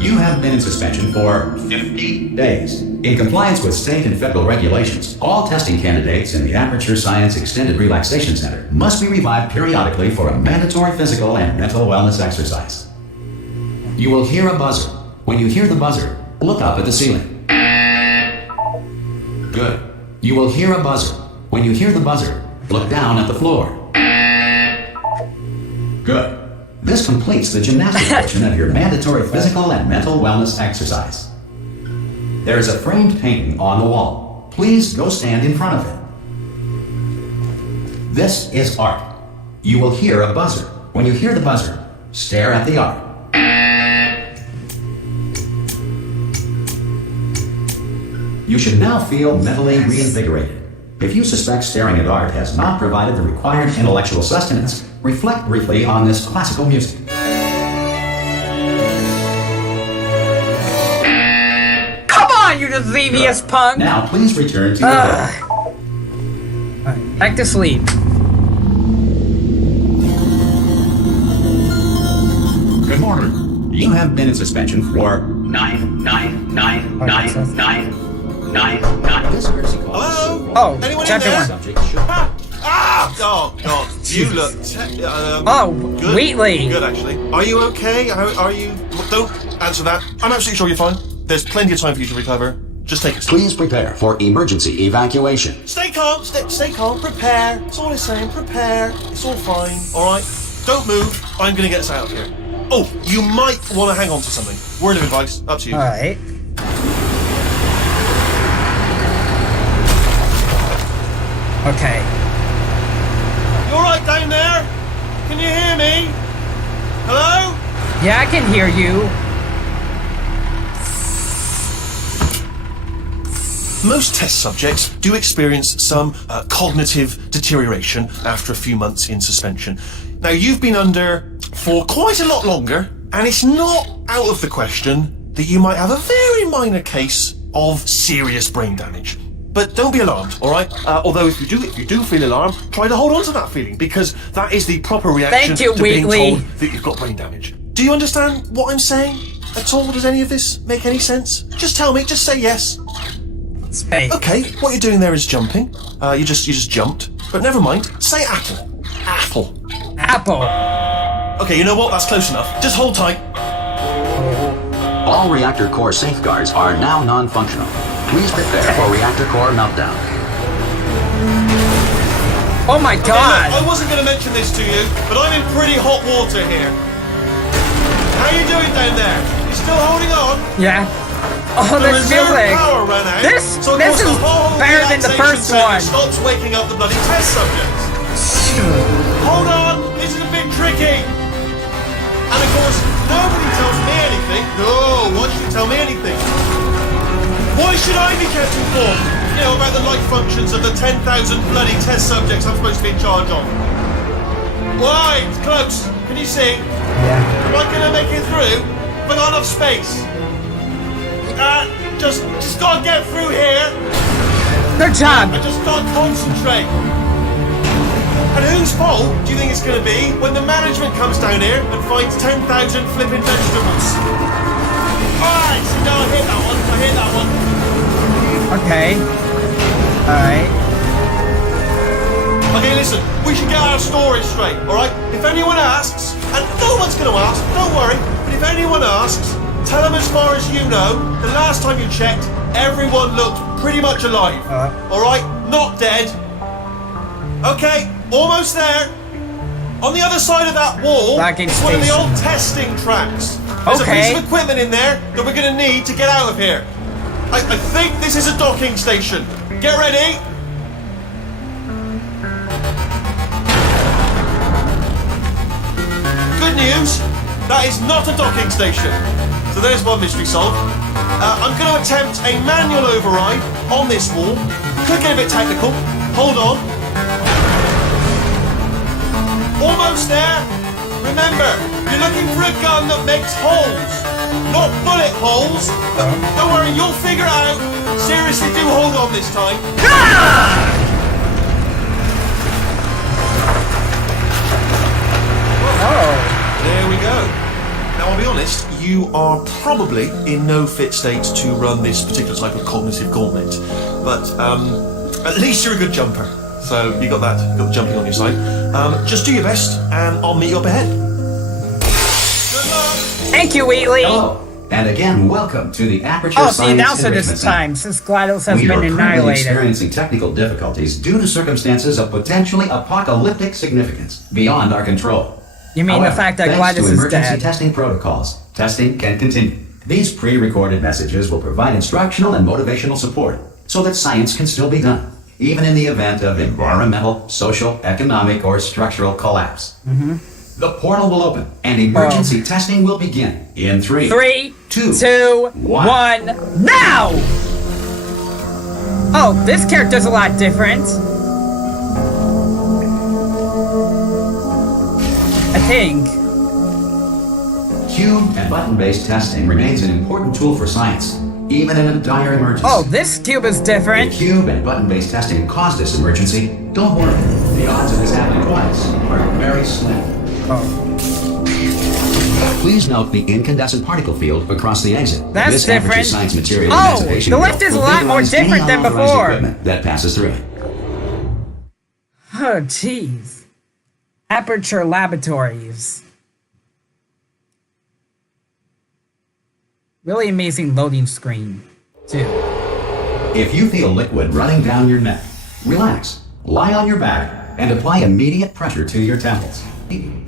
You have been in suspension for 50 days. In compliance with state and federal regulations, all testing candidates in the Aperture Science Extended Relaxation Center must be revived periodically for a mandatory physical and mental wellness exercise. You will hear a buzzer. When you hear the buzzer, look up at the ceiling. Good. You will hear a buzzer. When you hear the buzzer, look down at the floor. Good. This completes the gymnastic portion of your mandatory physical and mental wellness exercise. There is a framed painting on the wall. Please go stand in front of it. This is art. You will hear a buzzer. When you hear the buzzer, stare at the art. You should now feel mentally reinvigorated. If you suspect staring at art has not provided the required intellectual sustenance, reflect briefly on this classical music. Come on, you devious punk! Now, please return to your bed. Alright, back to sleep. Good morning. You have been in suspension for 9999999. This courtesy call. Hello? Oh, Anyone chapter in there? 1. Subject should Oh, God. You look... Oh, good. Wheatley. Good, actually. Are you okay? How are you... Don't answer that. I'm absolutely sure you're fine. There's plenty of time for you to recover. Just take a seat. Please prepare for emergency evacuation. Stay calm. Stay calm. Prepare. That's all it's saying. Prepare. It's all fine. All right? Don't move. I'm going to get us out of here. Oh, you might want to hang on to something. Word of advice. Up to you. Alright. Okay. You all right down there? Can you hear me? Hello? Yeah, I can hear you. Most test subjects do experience some cognitive deterioration after a few months in suspension. Now, you've been under for quite a lot longer, and it's not out of the question that you might have a very minor case of serious brain damage. But don't be alarmed, all right? Although if you do feel alarmed, try to hold on to that feeling, because that is the proper reaction Thank you, to being Wheatley. told that you've got brain damage. Do you understand what I'm saying at all? Does any of this make any sense? Just tell me. Just say yes. Space. Okay, what you're doing there is jumping. You just jumped. But never mind. Say apple. Apple. Apple. Okay, you know what? That's close enough. Just hold tight. All reactor core safeguards are now non-functional. Please prepare for reactor core meltdown. Oh my I god! wasn't going to mention this to you, but I'm in pretty hot water here. How you doing down there? You still holding on? Yeah. Oh, The this reserve music! power ran out. This so of is course the whole better than the relaxation first centre one. Stops waking up the bloody test subjects. Hold on, this is a bit tricky. And of course, nobody tells me anything. No, why should you tell me anything? Why should I be kept informed? You know, about the life functions of the 10,000 bloody test subjects I'm supposed to be in charge of. Why? It's close. Can you see? Yeah. Am I gonna make it through? Have I got enough space? Just gotta get through here. Good job! I just gotta concentrate. And whose fault do you think it's gonna be when the management comes down here and finds 10,000 flipping vegetables? Alright, so now I hit that one. Okay. Alright. Okay, listen, we should get our story straight, alright? If anyone asks, and no one's gonna ask, don't worry, but if anyone asks, tell them as far as you know, the last time you checked, everyone looked pretty much alive. Alright? Not dead. Okay, almost there. On the other side of that wall, Back in it's one of the station. old testing tracks. There's a Okay. piece of equipment in there that we're gonna need to get out of here. I think this is a docking station. Get ready. Good news, that is not a docking station. So there's one mystery solved. I'm going to attempt a manual override on this wall. Could get a bit technical. Hold on. Almost there. Remember, you're looking for a gun that makes holes, not bullet holes. Don't worry, you'll figure it out. Seriously, do hold on this time. Oh. There we go. Now, I'll be honest, you you are probably in no fit state to run this particular type of cognitive gauntlet. But at least you're a good jumper. So you got that, you got the jumping on your side. Just do your best, and I'll meet you up ahead. Good luck! Thank you, Wheatley. Hello, and again, welcome to the Aperture Oh, it's the Science announcer Enrichment this Center. time, since GLaDOS has We are been currently annihilated. experiencing technical difficulties due to circumstances of potentially apocalyptic significance beyond our control. You mean the However, fact that thanks GLaDOS to is emergency dead? testing protocols, testing can continue. These pre-recorded messages will provide instructional and motivational support so that science can still be done, even in the event of environmental, social, economic, or structural collapse. The portal will open and emergency testing will begin in 3, 3, 2, 2, 1. 1, now! Oh, this character's a lot different. I think. Cube and button-based testing remains an important tool for science, even in a dire emergency. Oh, this cube is If different. cube and button-based testing caused this emergency, don't worry. The odds of this happening twice are very slim. Oh, Please note the incandescent particle field across the exit. That's this different. Aperture Science Material Oh, Emancipation the Bill lift is a will lot more legalize any different than unauthorized before. equipment that passes through it. oh, jeez. Aperture Laboratories. Really amazing loading screen, too. If you feel liquid running down your neck, relax, lie on your back, and apply immediate pressure to your temples.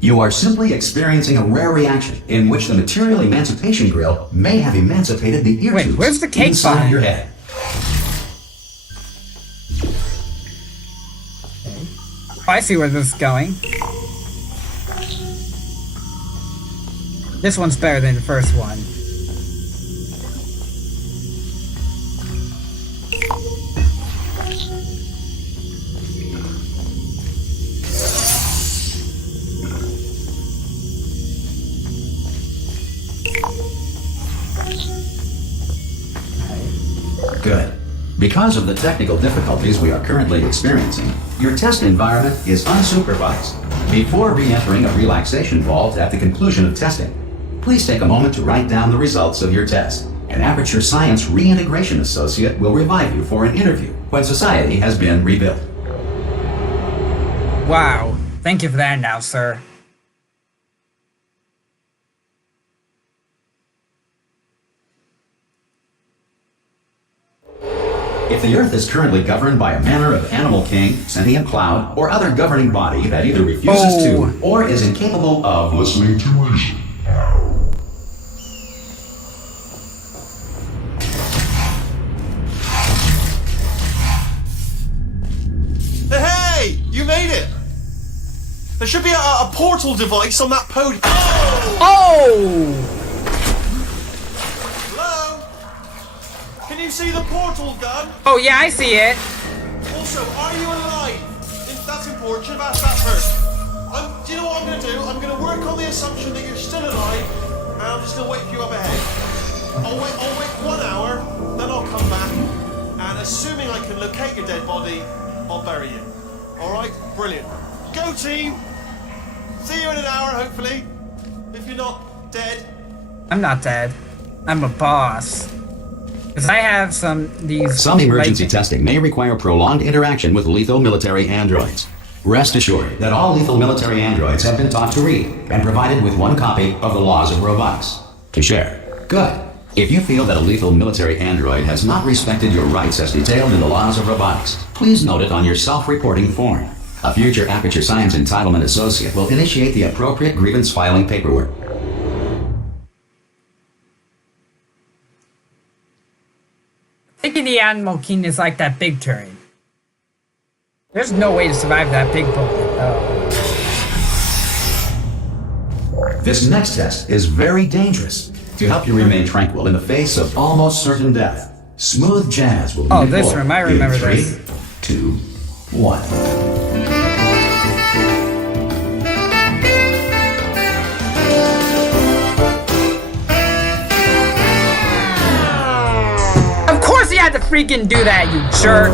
You are simply experiencing a rare reaction in which the material emancipation grill may have emancipated the ear Wait, tubes where's the cake inside bomb? your head. Oh, I see where this is going. This one's better than the first one. Good. Because of the technical difficulties we are currently experiencing, your test environment is unsupervised. Before re-entering a relaxation vault at the conclusion of testing, please take a moment to write down the results of your test. An Aperture Science Reintegration Associate will revive you for an interview when society has been rebuilt. Wow. Thank you for that now, sir. If the Earth is currently governed by a manner of animal king, sentient cloud, or other governing body that either refuses to or is incapable of listening to reason, Hey, you made it! There should be a portal device on that podium. Oh! Oh! Hello? Can you see the portal gun? Oh, yeah, I see it. Also, are you alive? That's important. Should have asked that first. Do you know what I'm going to do? I'm going to work on the assumption that you're still alive, and I'm just going to wait for you up ahead. I'll wait 1 hour, then I'll come back, and assuming I can locate your dead body, I'll bury you. All right? Brilliant. Go team! See you in an hour, hopefully. If you're not dead. I'm not dead. I'm a boss. Because I have these... some emergency testing may require prolonged interaction with lethal military androids. Rest assured that all lethal military androids have been taught to read and provided with one copy of the laws of robotics to share. Good. If you feel that a lethal military android has not respected your rights as detailed in the laws of robotics, please note it on your self-reporting form. A future Aperture Science Entitlement Associate will initiate the appropriate grievance filing paperwork. Thinking the Animal King is like that big turret. There's no way to survive that big bullet. Oh. This next test is very dangerous. To help you remain tranquil in the face of almost certain death, smooth jazz will be Oh, this deployed room, I remember in 3, this. 2, 1. Of course he had to freaking do that, you jerk!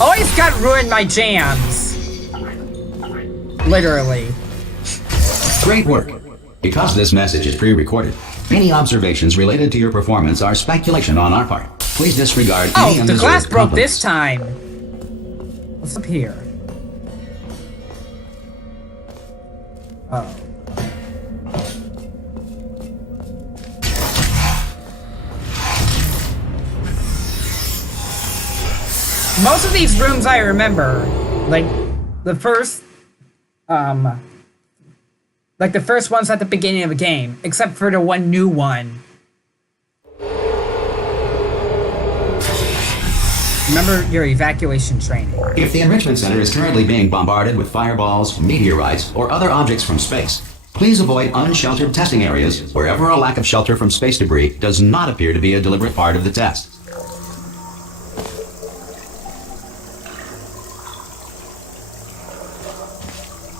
Always got ruined my jams. Literally. Great work. Because this message is pre-recorded, any observations related to your performance are speculation on our part. Please disregard any Oh, the undeserved glass broke compliments. this time. What's up here? Oh. Most of these rooms I remember, like the first, like the first ones at the beginning of the game, except for the one new one. Remember your evacuation training. If the Enrichment Center is currently being bombarded with fireballs, meteorites, or other objects from space, please avoid unsheltered testing areas wherever a lack of shelter from space debris does not appear to be a deliberate part of the test.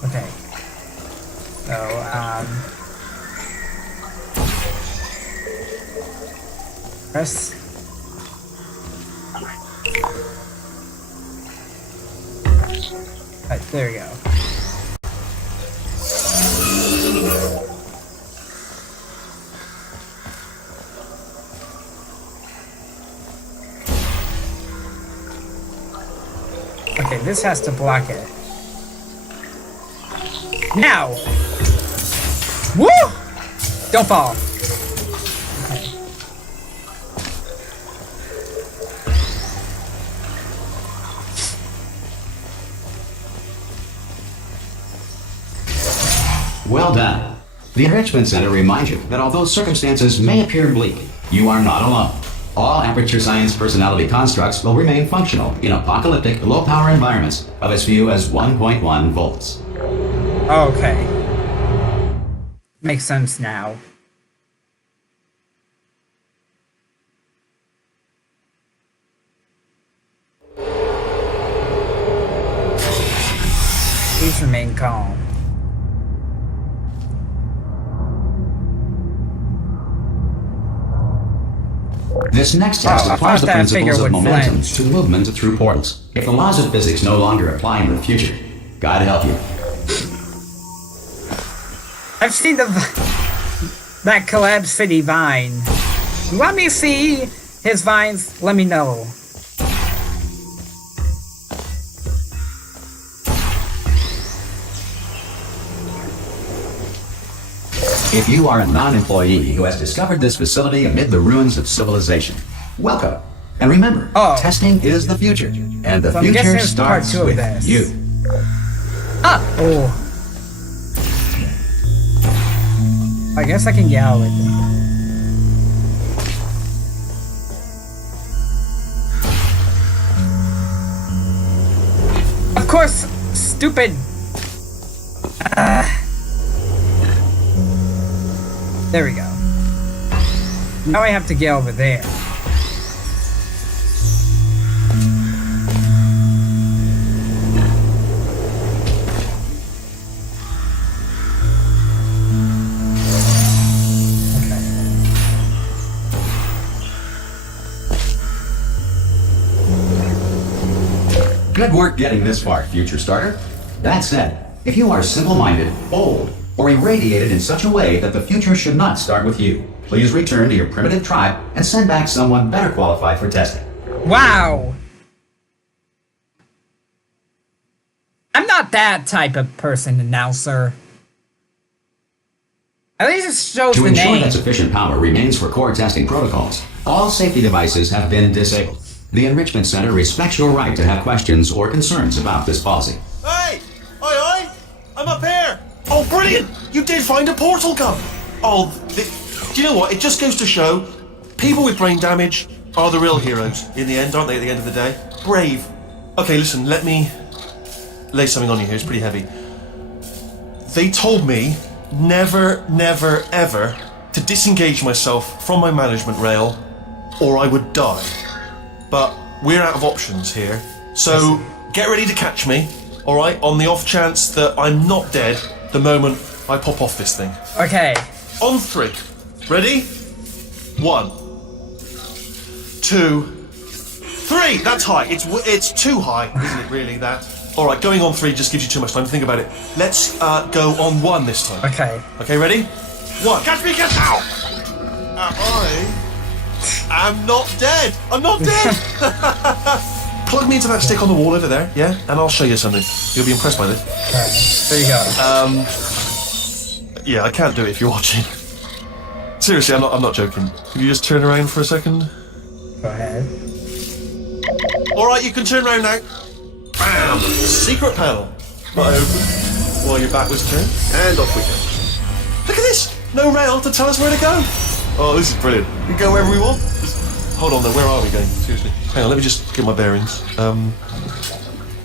Okay. So, press. Right, there we go. Okay, this has to block it. Now! Woo! Don't fall. Okay. Well done. The Enrichment Center reminds you that although circumstances may appear bleak, you are not alone. All Aperture Science personality constructs will remain functional in apocalyptic, low-power environments of as few as 1.1 volts. Okay. Makes sense now. Please remain calm. This next test Oh, I applies thought the that principles figure of would momentum flinch. to movement through portals. If the laws of physics no longer apply in the future, God help you. I've seen that Collab City Vine. You want me to see his vines? Let me know. If you are a non-employee who has discovered this facility amid the ruins of civilization, welcome. And remember, testing is the future, and the So I'm guessing future it's part starts 2 of with this. you. Oh. I guess I can yell with it. Of course, stupid. There we go. Now I have to get over there. Good work getting this far, future starter. That said, if you are simple-minded, old, or irradiated in such a way that the future should not start with you, please return to your primitive tribe and send back someone better qualified for testing. Wow! I'm not that type of person now, sir. At least it shows To the ensure name. that sufficient power remains for core testing protocols, all safety devices have been disabled. The Enrichment Center respects your right to have questions or concerns about this policy. Hey! Oi, oi! I'm up here! Oh, brilliant! You did find a portal gun! Oh, do you know what? It just goes to show, people with brain damage are the real heroes in the end, aren't they, at the end of the day? Brave. Okay, listen, let me lay something on you here. It's pretty heavy. They told me never, never, ever to disengage myself from my management rail or I would die. But we're out of options here. So get ready to catch me, alright? On the off chance that I'm not dead the moment I pop off this thing. Okay. On 3. Ready? 1, 2, 3. That's high. It's too high, isn't it? Really, that. All right, going on 3 just gives you too much time to think about it. Let's go on 1 this time. Okay. Okay, ready? 1. Catch me, catch now! I am not dead. I'm not dead. Plug me into that stick on the wall over there, yeah? And I'll show you something. You'll be impressed by this. Alright. There you go. Yeah, I can't do it if you're watching. Seriously, I'm not joking. Can you just turn around for a second? Go ahead. All right, you can turn around now. Bam! Secret panel. Might open while your back was turned, and off we go. Look at this! No rail to tell us where to go. Oh, this is brilliant. We can go wherever we want. Hold on, though. Where are we going? Seriously. Hang on. Let me just get my bearings.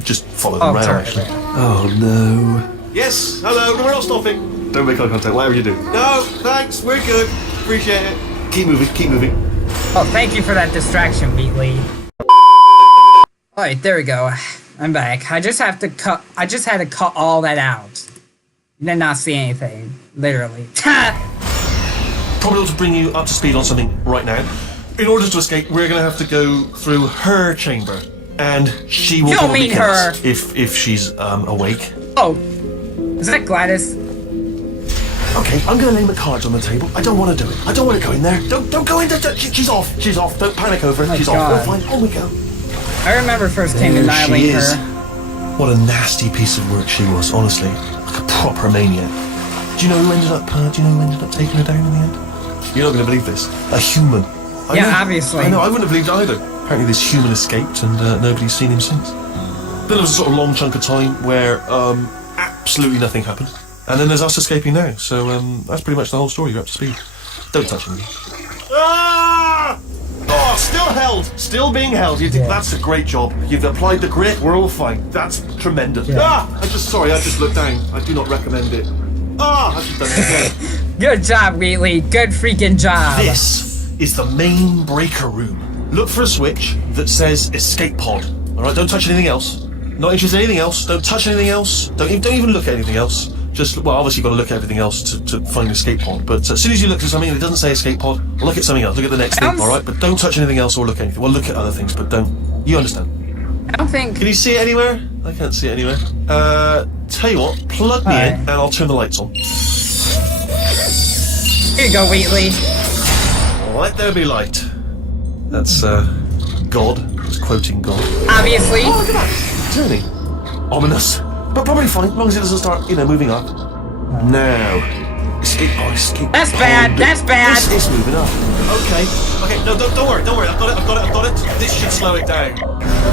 Just follow the rail. sorry. Actually. Oh no. Yes. Hello. No, we're not stopping. Don't make eye contact. Whatever you do. No, thanks. We're good. Appreciate it. Keep moving. Keep moving. Oh, thank you for that distraction, Wheatley. Alright, there we go. I'm back. I just had to cut all that out. You did not see anything. Literally. Probably ought to bring you up to speed on something right now. In order to escape, we're going to have to go through her chamber, and she will You don't probably mean kill us her. if she's awake. Oh. Is that Gladys? Okay, I'm going to lay my cards on the table. I don't want to do it. I don't want to go in there. Don't go in there. She's off. She's off. Don't panic over it. My She's God. off. We'll find. On we go. I remember first came to There she annihilate is. her. What a nasty piece of work she was. Honestly, like a proper maniac. Do you know who ended up? Taking her down in the end? You're not going to believe this. A human. I Yeah, know. obviously. I know. I wouldn't have believed either. Apparently, this human escaped, and nobody's seen him since. Then there was a sort of long chunk of time where absolutely nothing happened, and then there's us escaping now. So that's pretty much the whole story. You're up to speed. Don't touch me. Ah! Oh, still held. Still being held. Yeah. That's a great job. You've applied the grit. We're all fine. That's tremendous. Yeah. Ah! I just looked down. I do not recommend it. Ah! I've just done it again. Good job, Wheatley. Good freaking job. This is the main breaker room. Look for a switch that says escape pod. All right, don't touch anything else. Not interested in anything else. Don't touch anything else. Don't even look at anything else. Just, well, obviously you've got to look at everything else to find escape pod. But as soon as you look at something and it doesn't say escape pod, look at something else. Look at the next thing, all right? But don't touch anything else or look at anything. Well, look at other things, but don't. You understand? I don't think. Can you see it anywhere? I can't see it anywhere. Tell you what, plug me in and I'll turn the lights on. Here you go, Wheatley. Let there be light. That's, God. It's quoting God. Obviously. Oh, look at that. Turning. Ominous. But probably fine, as long as it doesn't start, moving up. Now. Escape pod, escape That's pod. bad, that's bad. It's moving up. Okay. No, don't worry. I've got it. This should slow it down.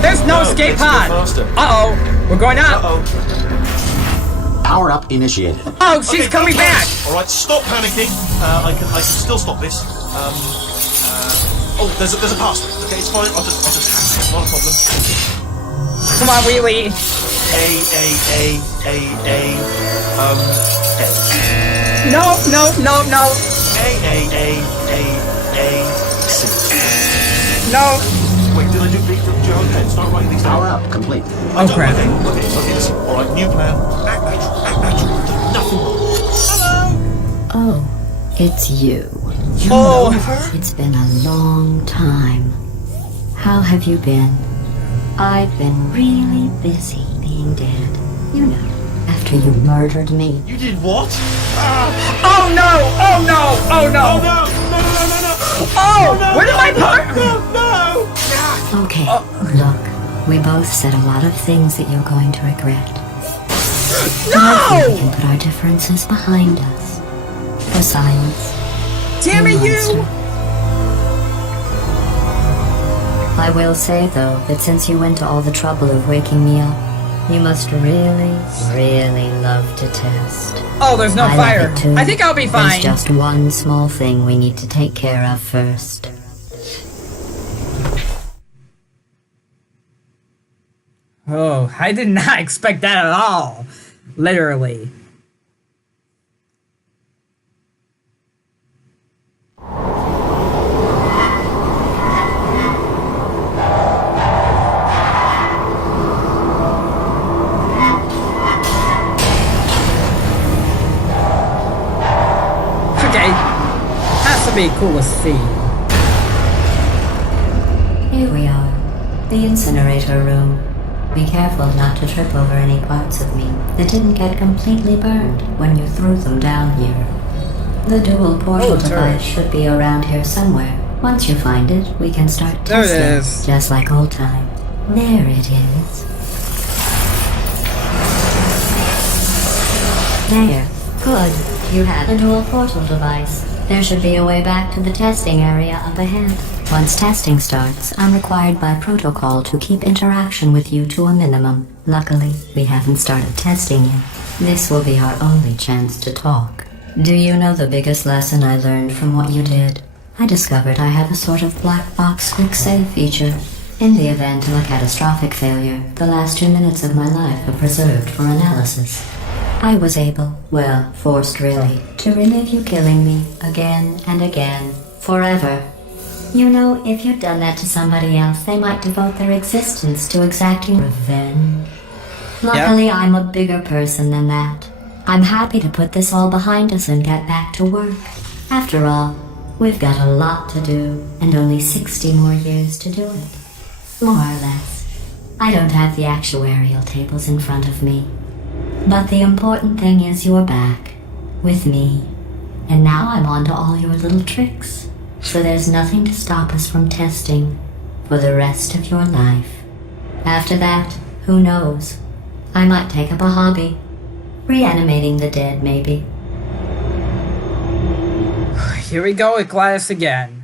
There's no escape let's go pod. faster. Uh-oh. We're going up. Uh-oh. Power up initiated. Oh, she's coming back. Alright, stop panicking. I can still stop this. Oh, there's a password. Okay, it's fine. I'll just hack it. Not a problem. Come on, Wheatley. A. No. C. No. Wait, did I do big? Okay, start writing these down. Power up complete. Oh, crap. Okay, listen. Alright, new plan. Act natural. Do nothing wrong. Oh, it's you. Oh. It's been a long time. How have you been? I've been really busy being dead. You know, after you murdered me. You did what? Oh, no. No! Oh, where did my part? No! Okay, look, we both said a lot of things that you're going to regret. We No. can put our differences behind us. For science. Damn it, you. monster. I will say, though, that since you went to all the trouble of waking me up, you must really, really love to test. Oh, there's no I fire. love it too. I think I'll be There's fine. just one small thing we need to take care of first. Oh, I did not expect that at all. Literally. Okay. Has to be cool to see. Here we are. The incinerator room. Be careful not to trip over any parts of me that didn't get completely burned when you threw them down here. The dual portal device should be around here somewhere. Once you find it, we can start There it testing. is. Just like old time. There it is. There. Good. You have a dual portal device. There should be a way back to the testing area up ahead. Once testing starts, I'm required by protocol to keep interaction with you to a minimum. Luckily, we haven't started testing yet. This will be our only chance to talk. Do you know the biggest lesson I learned from what you did? I discovered I have a sort of black box quick save feature. In the event of a catastrophic failure, the last 2 minutes of my life are preserved for analysis. I was able, well, forced really, to relive you killing me again and again, forever. You know, if you'd done that to somebody else, they might devote their existence to exacting revenge. Luckily, I'm a bigger person than that. I'm happy to put this all behind us and get back to work. After all, we've got a lot to do, and only 60 more years to do it. More or less. I don't have the actuarial tables in front of me. But the important thing is you're back, with me. And now I'm on to all your little tricks. So there's nothing to stop us from testing for the rest of your life. After that, who knows? I might take up a hobby. Reanimating the dead, maybe. Here we go with Gladys again.